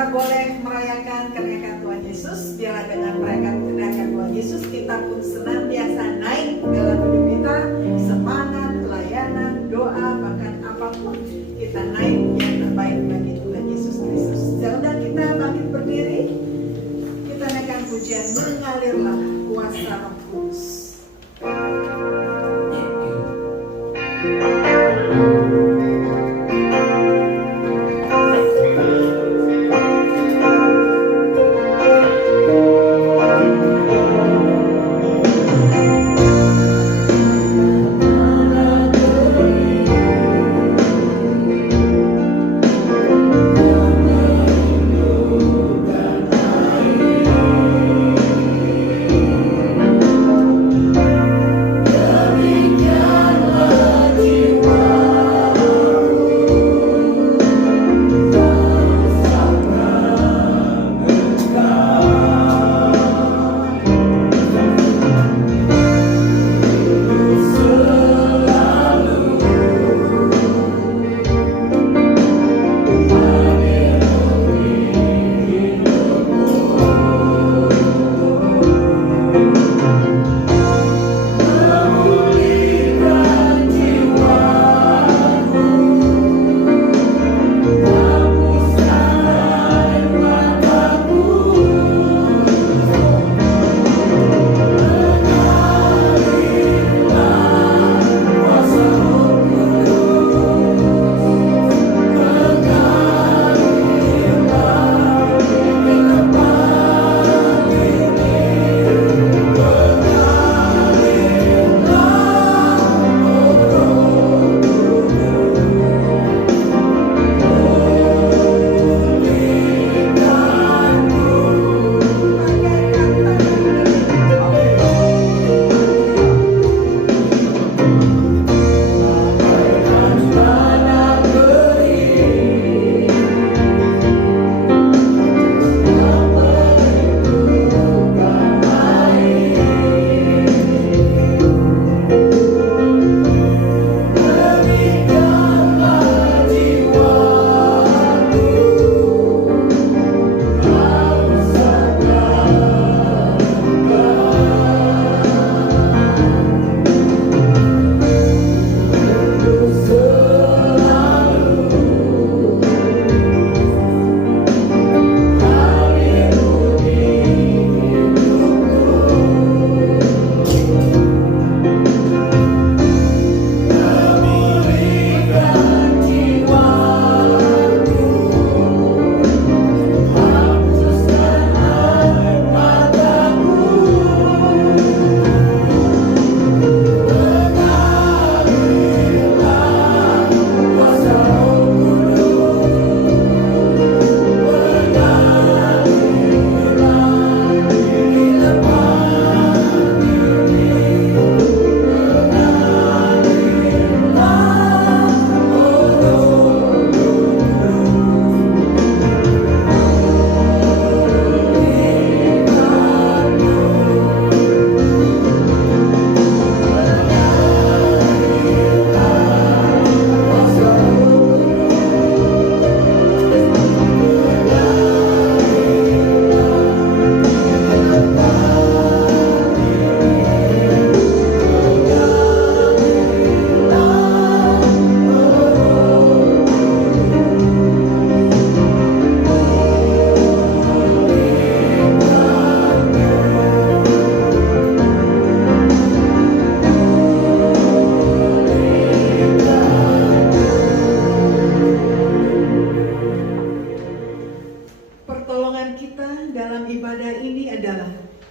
kita boleh merayakan kenaikan Tuhan Yesus. Biarlah dengan merayakan kenaikan Tuhan Yesus, kita pun senantiasa naik dalam hidup kita, semangat, pelayanan, doa, bahkan apapun kita naik yang terbaik bagi Tuhan Yesus Kristus. Sedang kita bangkit berdiri, kita naikkan pujian mengalirlah kuasa Roh Kudus.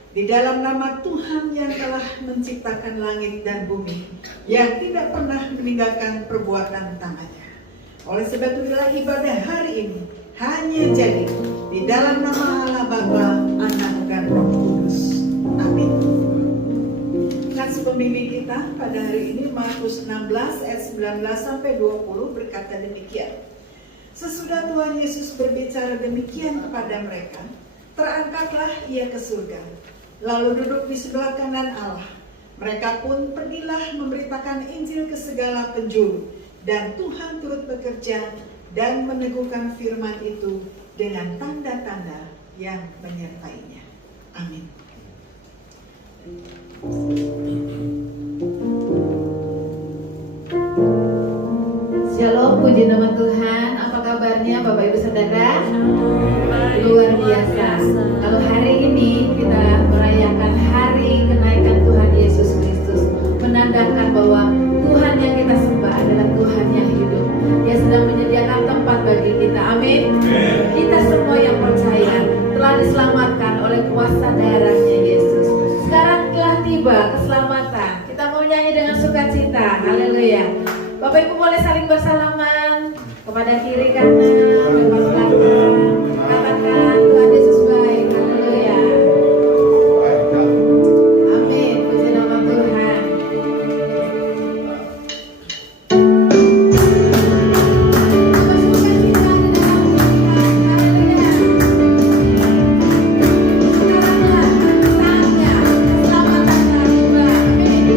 Di dalam nama Tuhan yang telah menciptakan langit dan bumi, yang tidak pernah meninggalkan perbuatan tangannya. Oleh sebab itulah ibadah hari ini hanya jadi di dalam nama Allah Bapa, Anak dan Roh Kudus. Amin. Nats pembimbing kita pada hari ini Markus 16 ayat 19 sampai 20 berkata demikian. Sesudah Tuhan Yesus berbicara demikian kepada mereka, terangkatlah ia ke surga, lalu duduk di sebelah kanan Allah. Mereka pun pergilah memberitakan Injil ke segala penjuru, dan Tuhan turut bekerja dan meneguhkan firman itu dengan tanda-tanda yang menyertainya. Amin. Shalom, puji nama Tuhan. Apa kabarnya Bapak Ibu Saudara? Luar biasa. Kalau hari ini kita merayakan hari kenaikan Tuhan Yesus Kristus, menandakan bahwa Tuhan yang kita sembah adalah Tuhan yang hidup. Dia sedang menyediakan tempat bagi kita. Amin. Kita semua yang percaya telah diselamatkan oleh kuasa darahnya Yesus. Sekarang telah tiba keselamatan. Kita mau nyanyi dengan sukacita. Haleluya. Bapak Ibu boleh saling bersalaman kepada kiri kanan, depan belakang. Katakan Tuhan Yesus baik. Haleluya. Amin. Puji nama Tuhan. Sekaranglah saatnya keselamatan telah tiba. Amin.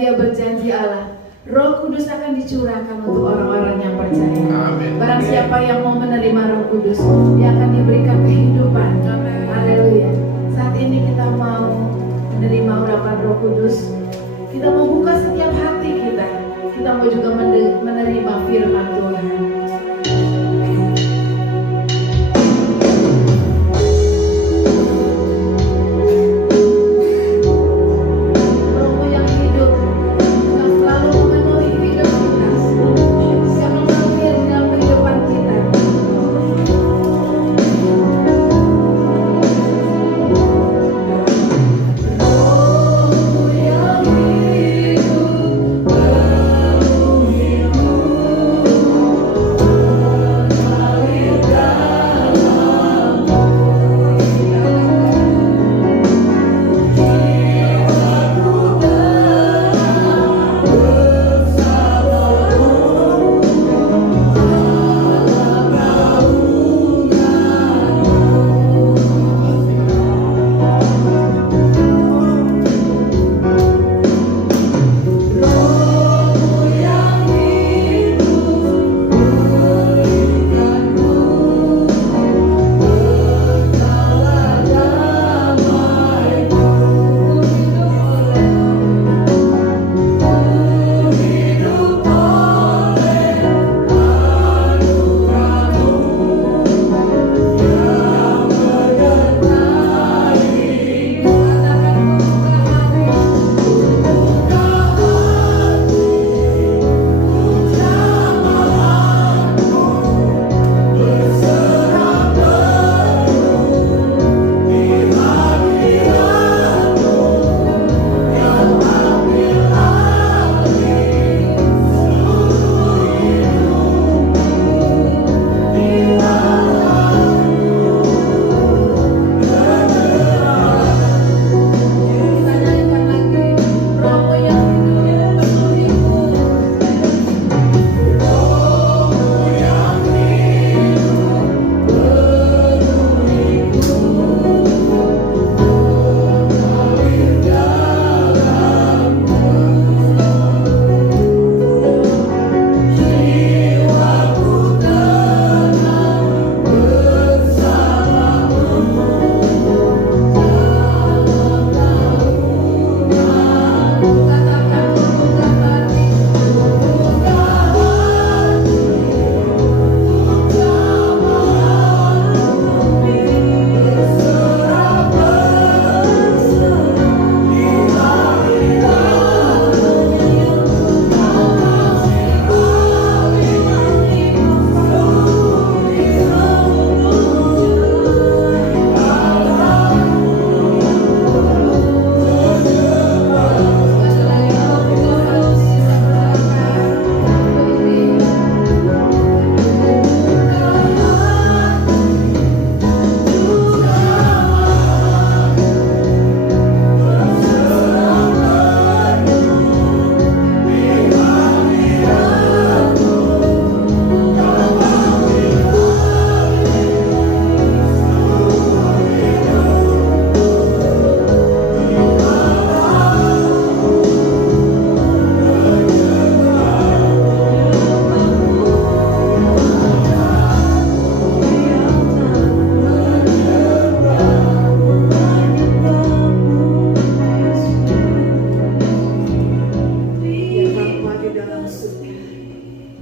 dia berjanji Allah, Roh Kudus akan dicurahkan untuk orang-orang yang percaya. Amin. Barang siapa yang mau menerima Roh Kudus, dia akan diberikan kehidupan. Haleluya. Saat ini kita mau menerima urapan Roh Kudus. Kita mau buka setiap hati kita. Kita mau juga menerima firman Tuhan. Rohmu yang hidup, yang selalu memenuhi hidup kita, yang mengalir dalam kehidupan kita.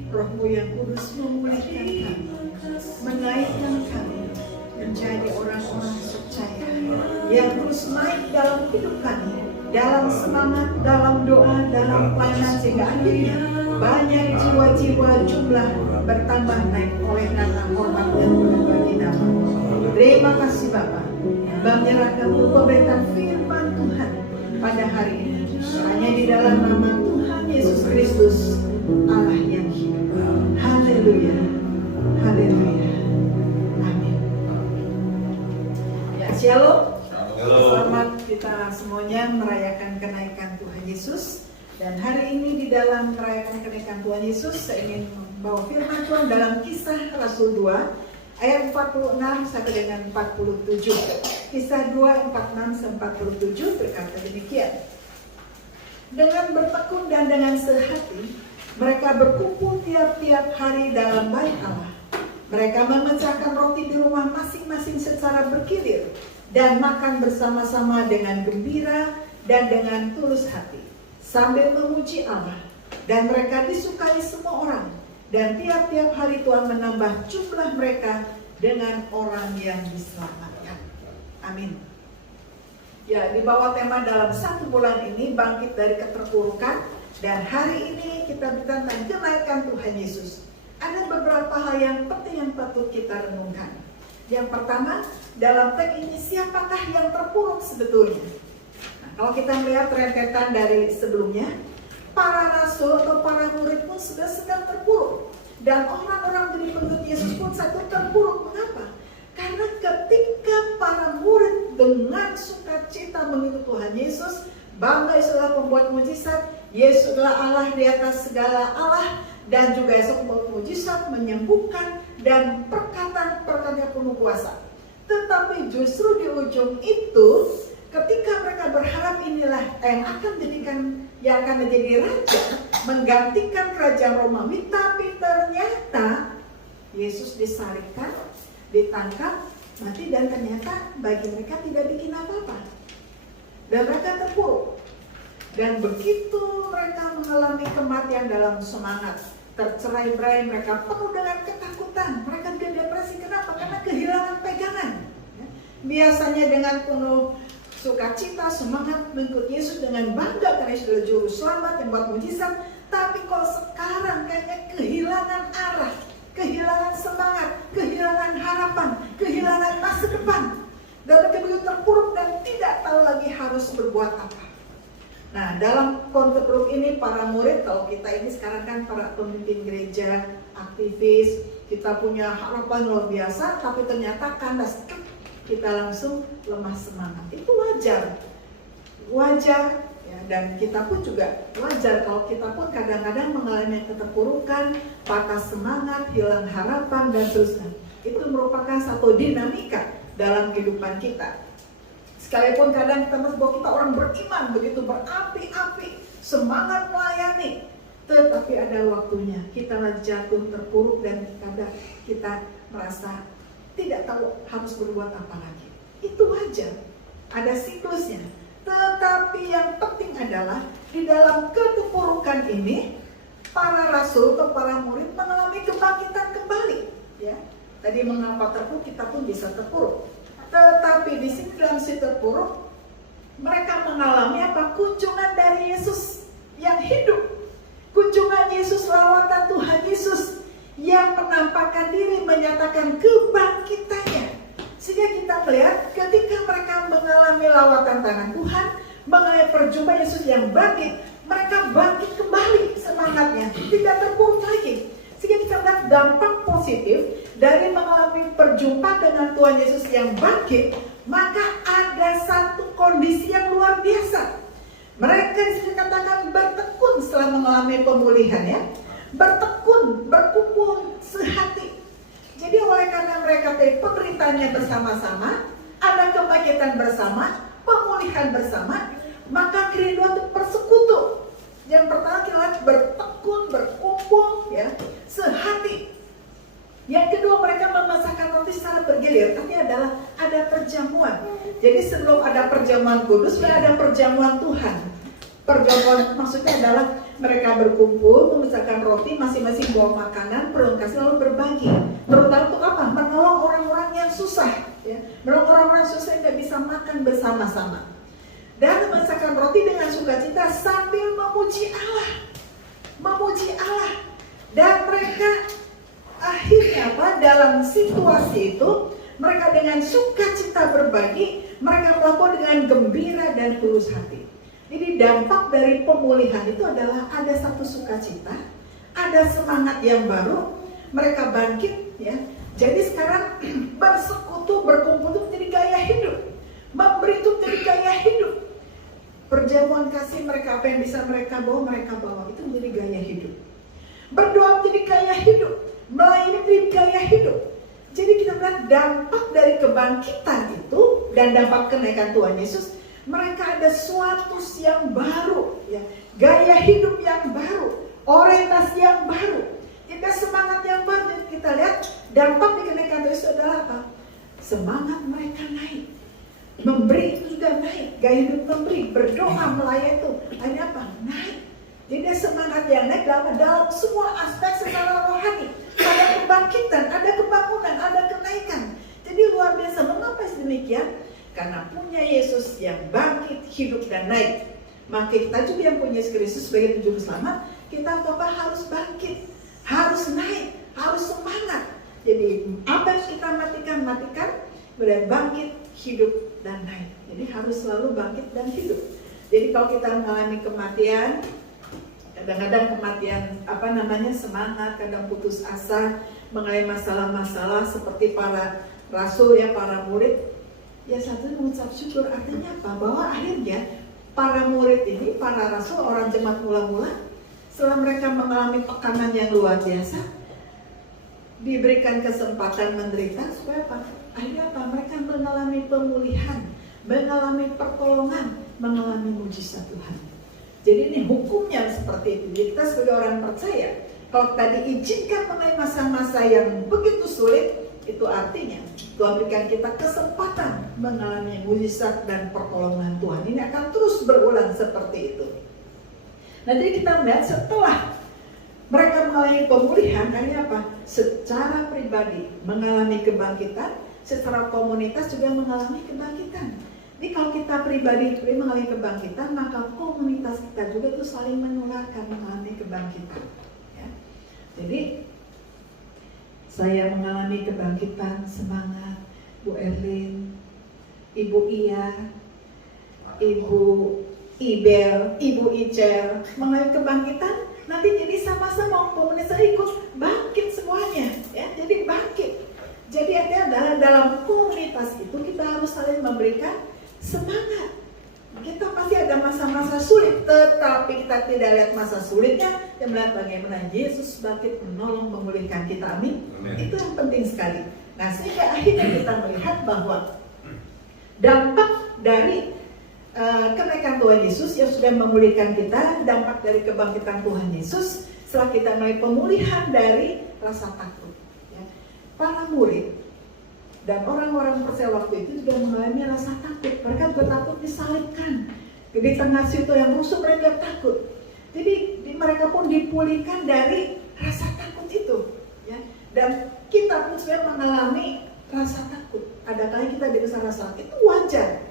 Rohmu yang hidup, yang terus naik dalam hidup kami, dalam semangat, dalam doa, dalam pelayanan, sehingga akhirnya banyak jiwa-jiwa jumlah bertambah naik oleh karena hormat dan bagi nama. Terima kasih Bapak. Menyerahkan pemberitaan firman Tuhan pada hari ini hanya di dalam nama Tuhan Yesus Kristus, Allah yang hidup. Haleluya, haleluya, amin. Ya, shalom. Selamat kita semuanya merayakan kenaikan Tuhan Yesus. Dan hari ini di dalam merayakan kenaikan Tuhan Yesus, saya ingin membawa firman Tuhan dalam Kisah Rasul 2 ayat 46 sampai dengan 47. Kisah 2 46 sampai 47 berkata demikian. Dengan bertekun dan dengan sehati, mereka berkumpul tiap-tiap hari dalam bait Allah. Mereka memecahkan roti di rumah masing-masing secara bergilir dan makan bersama-sama dengan gembira dan dengan tulus hati, sambil memuji Allah. Dan mereka disukai semua orang. Dan tiap-tiap hari Tuhan menambah jumlah mereka dengan orang yang diselamatkan. Amin. Ya, di bawah tema dalam 1 bulan ini bangkit dari keterpurukan, dan hari ini kita bicara tentang kenaikan Tuhan Yesus. Ada beberapa hal yang penting yang patut kita renungkan. Yang pertama, dalam teks ini siapakah yang terpuruk sebetulnya? Nah, kalau kita melihat rentetan dari sebelumnya, para rasul atau para murid pun sudah sedang terpuruk. Dan orang-orang jadi pengikut Yesus pun satu terpuruk. Mengapa? Karena ketika para murid dengan sukacita mengikut Tuhan Yesus, bangga Yesus adalah pembuat mujizat, Yesus adalah Allah di atas segala Allah, dan juga Yesus pembuat mujizat, menyembuhkan, dan perkataan-perkataannya penuh kuasa. Tetapi justru di ujung itu, ketika mereka berharap inilah yang akan menjadi raja, menggantikan kerajaan Romawi, tapi ternyata Yesus disalibkan, ditangkap, mati, dan ternyata bagi mereka tidak bikin apa-apa. Dan mereka terpuruk. Dan begitu mereka mengalami kematian dalam semangat, tercerai-berai, mereka penuh dengan ketakutan, mereka juga depresi. Kenapa? Karena kehilangan pegangan. Biasanya dengan penuh sukacita, semangat mengikut Yesus dengan bangga karena Yesus adalah juru selamat yang buat mujizat. Tapi kok sekarang kayaknya kehilangan arah, kehilangan semangat, kehilangan harapan, kehilangan masa depan. Dan mereka begitu terpuruk dan tidak tahu lagi harus berbuat apa. Nah, dalam konteks ini para murid, kalau kita ini sekarang kan para pemimpin gereja, aktivis, kita punya harapan luar biasa, tapi ternyata kandas, kita langsung lemah semangat. Itu wajar, ya, dan kita pun juga wajar kalau kita pun kadang-kadang mengalami keterpurukan, patah semangat, hilang harapan, dan seterusnya. Itu merupakan satu dinamika dalam kehidupan kita. Sekalipun kadang kita merasa bahwa kita orang beriman, begitu berapi-api, semangat melayani, tetapi ada waktunya kita jatuh terpuruk dan kadang kita merasa tidak tahu harus berbuat apa lagi. Itu wajar, ada siklusnya. Tetapi yang penting adalah di dalam keterpurukan ini, para rasul atau para murid mengalami kebangkitan kembali. Ya, tadi mengapa terpuruk, kita pun bisa terpuruk. Tetapi di sini dalam si terpuruk, mereka mengalami apa? Kunjungan dari Yesus yang hidup. Kunjungan Yesus, lawatan Tuhan Yesus yang menampakkan diri, menyatakan kebangkitannya. Sehingga kita melihat ketika mereka mengalami lawatan tangan Tuhan, mengalami perjumpaan Yesus yang bangkit, mereka bangkit kembali semangatnya, tidak terpuruk lagi. Sehingga kita melihat dampak positif dari mengalami perjumpaan dengan Tuhan Yesus yang bangkit, maka ada satu kondisi yang luar biasa. Mereka dikatakan bertekun setelah mengalami pemulihan, ya. Bertekun, berkumpul sehati. Jadi oleh karena mereka penderitaannya bersama-sama, ada kebangkitan bersama, pemulihan bersama, maka kerinduan untuk bersekutu. Yang pertama kita lihat bertekun, berkumpul, ya, sehati. Yang kedua, mereka memasakkan roti secara bergilir. Artinya adalah ada perjamuan. Jadi sebelum ada perjamuan kudus, ada perjamuan Tuhan. Perjamuan maksudnya adalah mereka berkumpul, memisahkan roti, masing-masing bawa makanan, perlengkapan, lalu berbagi. Terutama untuk apa? Menolong orang-orang yang susah, ya. Menolong orang-orang susah yang tidak bisa makan bersama-sama. Dan memisahkan roti dengan sukacita sambil memuji Allah. Memuji Allah. Dan mereka akhirnya apa? Dalam situasi itu, mereka dengan sukacita berbagi, mereka melakukan dengan gembira dan tulus hati. Jadi dampak dari pemulihan itu adalah ada satu sukacita, ada semangat yang baru, mereka bangkit, ya. Jadi sekarang bersekutu, berkumpul itu menjadi gaya hidup, memberi itu menjadi gaya hidup. Perjamuan kasih mereka, apa yang bisa mereka bawa itu menjadi gaya hidup. Berdoa menjadi gaya hidup, melayani menjadi gaya hidup. Jadi kita melihat dampak dari kebangkitan itu dan dampak kenaikan Tuhan Yesus, Mereka ada suatu yang baru, ya, gaya hidup yang baru, orientasi yang baru, ada semangat yang baru. Dan kita lihat dampak di kenaikan Tuhan itu adalah apa? Semangat mereka naik, memberi itu juga naik, gaya hidup memberi, berdoa, melayani itu ada apa? Naik. Jadi semangat yang naik dalam semua aspek secara rohani. Ada kebangkitan, ada kebangunan, ada kenaikan. Jadi luar biasa. Mengapa demikian? Karena punya Yesus yang bangkit, hidup dan naik. Maka kita juga yang punya Yesus Kristus sebagai juru selamat, kita Bapak harus bangkit, harus naik, harus semangat. Jadi apa yang kita matikan, kemudian bangkit, hidup dan naik. Jadi harus selalu bangkit dan hidup. Jadi kalau kita mengalami kematian, kadang-kadang kematian semangat, kadang putus asa, mengalami masalah-masalah seperti para rasul ya, para murid. Ya satu mengucap syukur, artinya apa? Bahwa akhirnya para murid ini, para rasul, orang jemaat mula-mula, setelah mereka mengalami tekanan yang luar biasa, diberikan kesempatan menderita supaya apa? Akhirnya apa? Mereka mengalami pemulihan, mengalami pertolongan, mengalami mujizat Tuhan. Jadi ini hukumnya seperti itu. Jadi kita sebagai orang percaya, kalau tadi diizinkan mengenai masa-masa yang begitu sulit, itu artinya Tuhan berikan kita kesempatan mengalami mujizat dan pertolongan Tuhan. Ini akan terus berulang seperti itu. Nah, jadi kita melihat setelah mereka mengalami pemulihan, akhirnya apa? Secara pribadi mengalami kebangkitan, secara komunitas juga mengalami kebangkitan. Jadi kalau kita pribadi mengalami kebangkitan, maka komunitas kita juga itu saling menularkan mengalami kebangkitan. Ya. Jadi saya mengalami kebangkitan, semangat, Bu Erlin, Ibu Iya, Ibu Ibel, Ibu Icer, mengalami kebangkitan, nanti jadi sama-sama komunitas ikut bangkit semuanya, ya. Jadi bangkit. Jadi adalah dalam komunitas itu kita harus saling memberikan semangat. Kita pasti ada masa-masa sulit, tetapi kita tidak lihat masa sulitnya, dan melihat bagaimana Yesus bangkit menolong memulihkan kita. Amin. Itu yang penting sekali. Nah, sehingga akhirnya kita melihat bahwa dampak dari kenaikan Tuhan Yesus yang sudah memulihkan kita, dampak dari kebangkitan Tuhan Yesus setelah kita mulai pemulihan dari rasa takut. Ya. Para murid dan orang-orang percaya waktu itu juga mengalami rasa takut. Mereka juga takut disalibkan. Di tengah situ yang musuh mereka takut. Jadi mereka pun dipulihkan dari rasa takut itu. Ya. Dan kita pun sudah mengalami rasa takut. Ada kali kita bisa rasa takut, itu wajar.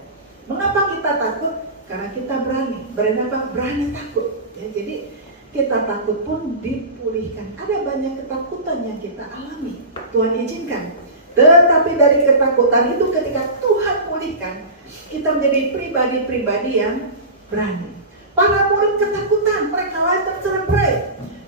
Mengapa kita takut? Karena kita berani. Berani apa? Berani takut. Ya, jadi kita takut pun dipulihkan. Ada banyak ketakutan yang kita alami. Tuhan izinkan. Tetapi dari ketakutan itu ketika Tuhan pulihkan, kita menjadi pribadi-pribadi yang berani. Para murid ketakutan, mereka lain tercerai.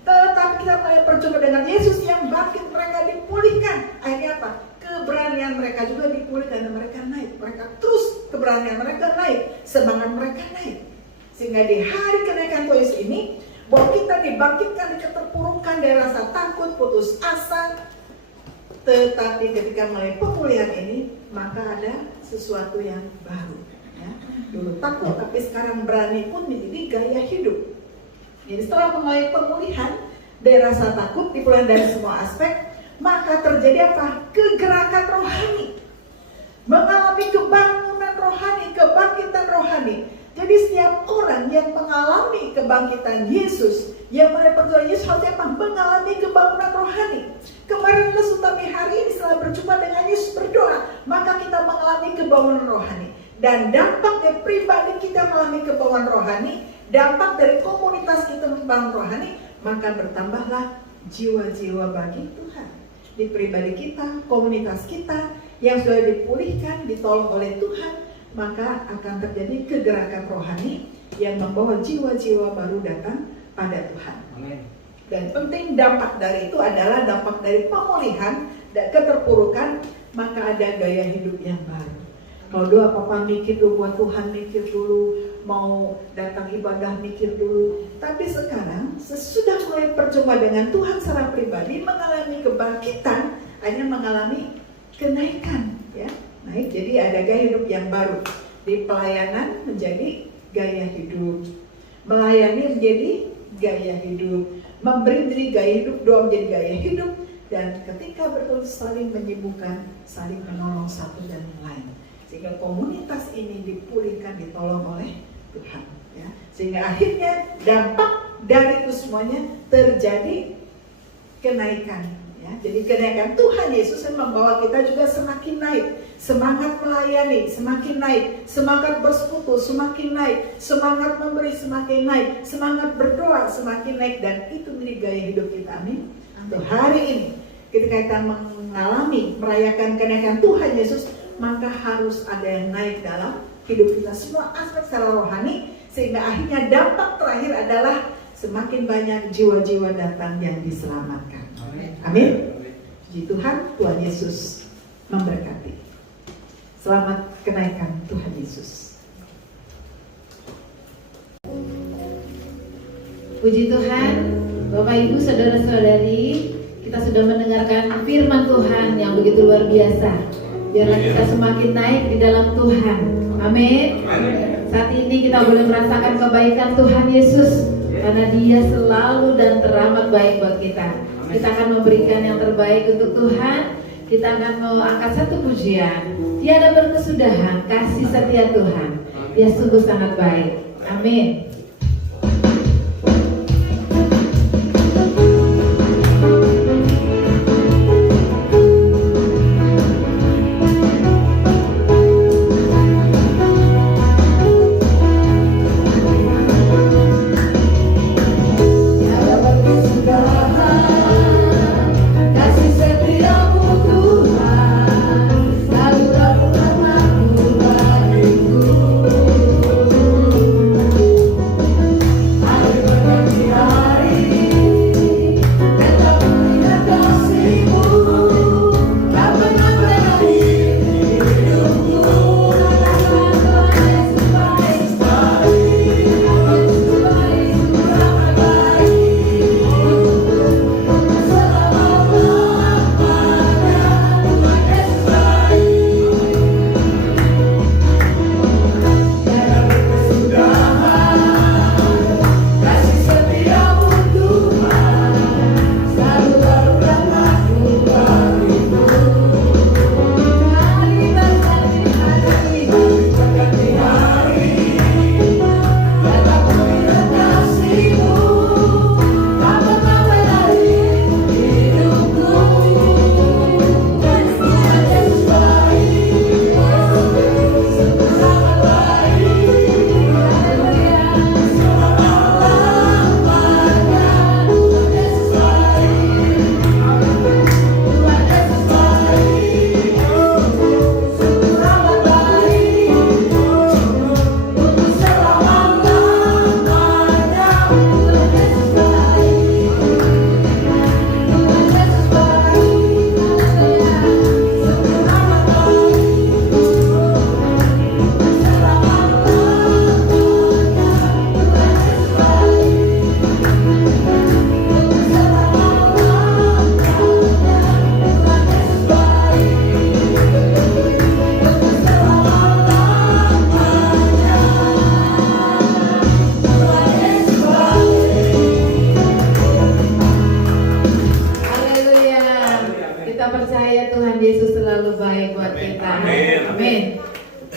Tetapi kita mulai percuma dengan Yesus yang bangkit, mereka dipulihkan. Akhirnya apa? Keberanian mereka juga dipulihkan dan mereka naik. Mereka terus keberanian mereka naik, semangat mereka naik. Sehingga di hari kenaikan Tuhan Yesus ini, bahwa kita dibangkitkan dari keterpurukan, dari rasa takut, putus asa. Tetapi ketika mulai pemulihan ini, maka ada sesuatu yang baru. Ya. Dulu takut, tapi sekarang berani pun menjadi gaya hidup. Jadi setelah mulai pemulihan dari rasa takut, dipulihkan dari semua aspek, maka terjadi apa? Kegerakan rohani, mengalami kebangunan rohani, kebangkitan rohani. Jadi setiap orang yang mengalami kebangkitan Yesus, yang mulai percaya Yesus, harusnya apa? Mengalami kebangunan rohani. Kemarin Sutami hari ini setelah berjumpa dengan Yesus berdoa, maka kita mengalami kebangunan rohani. Dan dampak dari pribadi kita mengalami kebangunan rohani, dampak dari komunitas kita membangun rohani, maka bertambahlah jiwa-jiwa bagi Tuhan. Di pribadi kita, komunitas kita yang sudah dipulihkan, ditolong oleh Tuhan, maka akan terjadi kegerakan rohani yang membawa jiwa-jiwa baru datang pada Tuhan. Amin. Dan penting dampak dari itu adalah dampak dari pemulihan dan keterpurukan, maka ada gaya hidup yang baru. Kalau dulu apa-apa mikir dulu, buat Tuhan mikir dulu, mau datang ibadah mikir dulu. Tapi sekarang sesudah mulai percuma dengan Tuhan secara pribadi, mengalami kebangkitan, hanya mengalami kenaikan, ya. Naik, jadi ada gaya hidup yang baru. Di pelayanan menjadi gaya hidup, melayani menjadi gaya hidup, memberi menjadi gaya hidup, doa menjadi gaya hidup, dan ketika bertemu saling menyembuhkan, saling menolong satu dan lain, sehingga komunitas ini dipulihkan, ditolong oleh Tuhan, ya. Sehingga akhirnya dampak dari itu semuanya terjadi kenaikan, ya. Jadi kenaikan Tuhan Yesus membawa kita juga semakin naik, semangat melayani semakin naik, semangat bersekutu semakin naik, semangat memberi semakin naik, semangat berdoa semakin naik, dan itu menjadi gaya hidup kita. Amin. Untuk hari ini ketika kita mengalami merayakan kenaikan Tuhan Yesus, maka harus ada yang naik dalam hidup kita, semua aspek secara rohani, sehingga akhirnya dampak terakhir adalah semakin banyak jiwa-jiwa datang yang diselamatkan. Amin. Puji Tuhan, Tuhan Yesus memberkati. Selamat kenaikan Tuhan Yesus. Puji Tuhan, Bapak Ibu saudara-saudari, kita sudah mendengarkan firman Tuhan yang begitu luar biasa. Biarlah kita semakin naik di dalam Tuhan. Amin. Saat ini kita boleh merasakan kebaikan Tuhan Yesus, karena Dia selalu dan teramat baik buat kita. Kita akan memberikan yang terbaik untuk Tuhan. Kita akan mengangkat satu pujian. Tiada berkesudahan kasih setia Tuhan. Dia sungguh sangat baik. Amin.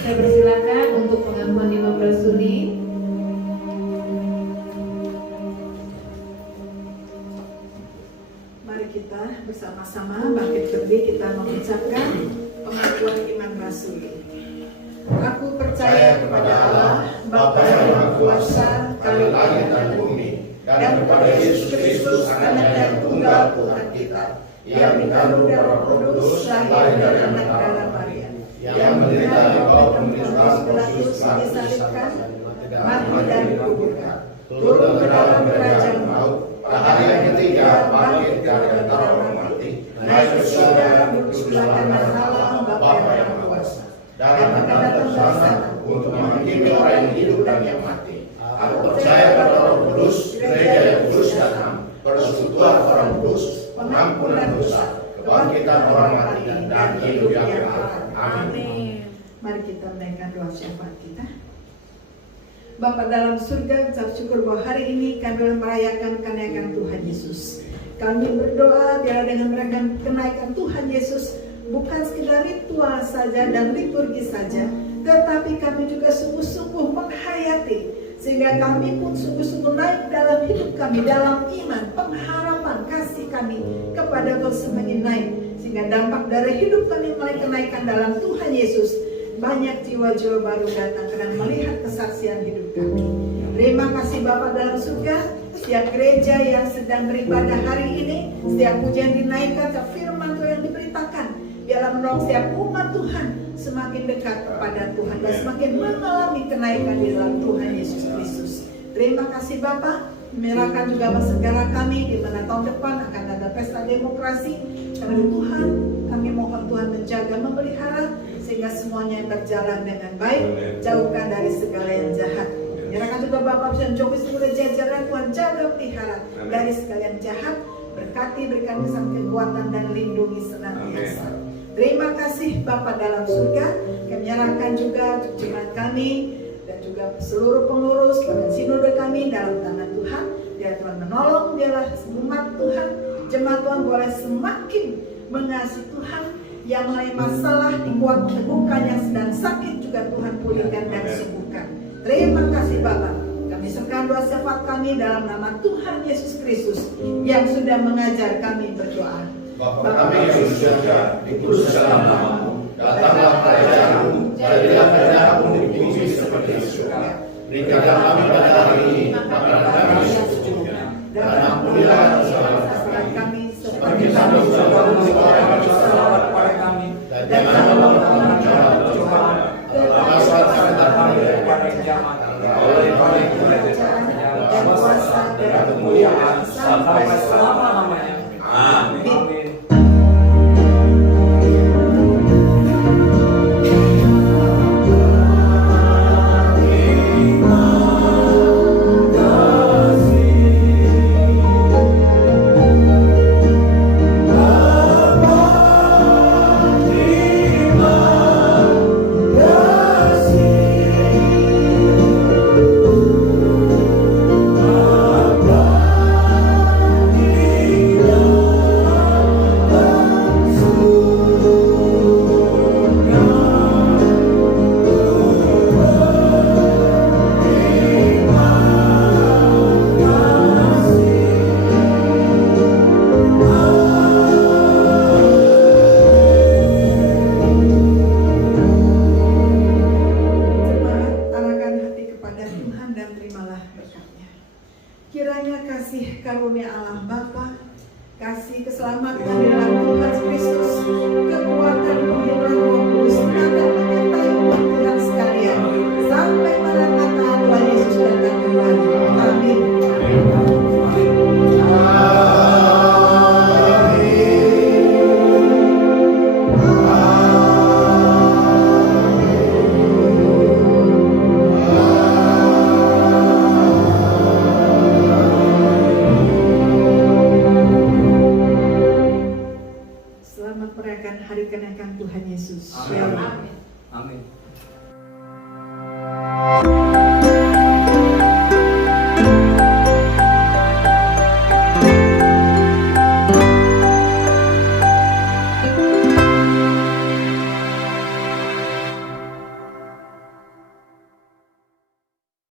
Saya persilakan untuk pengakuan di Presuni. Mari kita bersama-sama bangkit berdiri, kita mengucapkan pengakuan iman rasuli. Aku percaya kepada Allah, Bapa yang Maha Kuasa, Kali langit dan bumi, dan kepada Yesus Kristus, Anak yang tunggal Tuhan kita, yang dikandung dari Roh Kudus, lahir dari anak darah Maria, yang menderita di bawah pemerintahan Pontius Pilatus, disalibkan, mati dan dikuburkan, turun ke dalam kerajaan maut, pada hari yang ketiga bangkit dari antara orang mati, naik ke surga duduk di sebelah kanan Allah Bapa yang Maha Kuasa, dan akan datang dari sana untuk menghakimi orang yang hidup dan yang mati. Aku percaya pada Roh Kudus, gereja yang kudus dan am, persekutuan orang kudus, pengampunan dosa, kebangkitan orang mati, dan hidup yang kekal. Amin. Mari kita menaikkan doa syafaat kita. Bapa dalam surga, ucap syukur bahwa hari ini kami merayakan kenaikan Tuhan Yesus. Kami berdoa biar dengan merayakan kenaikan Tuhan Yesus bukan sekedar ritual saja dan liturgi saja, tetapi kami juga sungguh-sungguh menghayati, sehingga kami pun sungguh-sungguh naik dalam hidup kami, dalam iman, pengharapan, kasih kami kepada Tuhan semakin naik, sehingga dampak dari hidup kami mulai kenaikan dalam Tuhan Yesus. Banyak jiwa-jiwa baru datang karena melihat kesaksian hidup kami. Terima kasih Bapa dalam surga. Setiap gereja yang sedang beribadah hari ini, setiap pujian dinaikkan, setiap firman Tuhan yang diberitakan, biarlah menolong setiap umat Tuhan semakin dekat kepada Tuhan dan semakin mengalami kenaikan di dalam Tuhan Yesus Kristus. Terima kasih Bapa. Menyerahkan juga segala kami di mana tahun depan akan ada pesta demokrasi. Karena Tuhan, kami mohon Tuhan menjaga, memelihara sehingga semuanya berjalan dengan baik. Jauhkan dari segala yang jahat. Menyerahkan juga Bapak Presiden Jokowi seluruh jajaran, Tuhan jaga pelihara dari segala yang jahat. Berkati, berikan kesan kekuatan dan lindungi senantiasa. Terima kasih Bapa dalam surga. Kami menyerahkan juga jemaat kami dan juga seluruh pengurus dan sinode kami dalam tangan Tuhan. Biar Tuhan menolong, biarlah umat Tuhan, jemaat Tuhan boleh semakin mengasihi Tuhan. Yang mulai masalah dikuat teguhkan, yang sedang sakit juga Tuhan pulihkan dan sembuhkan. Terima kasih Bapak. Kami serahkan doa syafaat kami dalam nama Tuhan Yesus Kristus yang sudah mengajar kami berdoa. Bapa kami yang di surga, dikuduskan namamu, datanglah kerajaanmu, jadilah kehendakmu di bumi seperti di surga. Berikanlah kami pada hari ini makanan kami secukupnya, dan ampunilah kesalahan kami seperti kami juga mengampuni orang yang bersalah kepada kami, dan janganlah kami mencobaan, tetapi selamatkan kami daripada yang jahat. Oleh kerajaan dan kuasa dan kemuliaan sampai selama-lamanya. Amin. Kiranya kasih karunia Allah Bapa, kasih keselamatan di dalam Tuhan Kristus, kekuatan penghiburan Roh Kudus akan menyertai umat Tuhan sekalian sampai maranatha Tuhan Yesus datang kembali. Amin. Hari kenaikan Tuhan Yesus. Amin. Amin.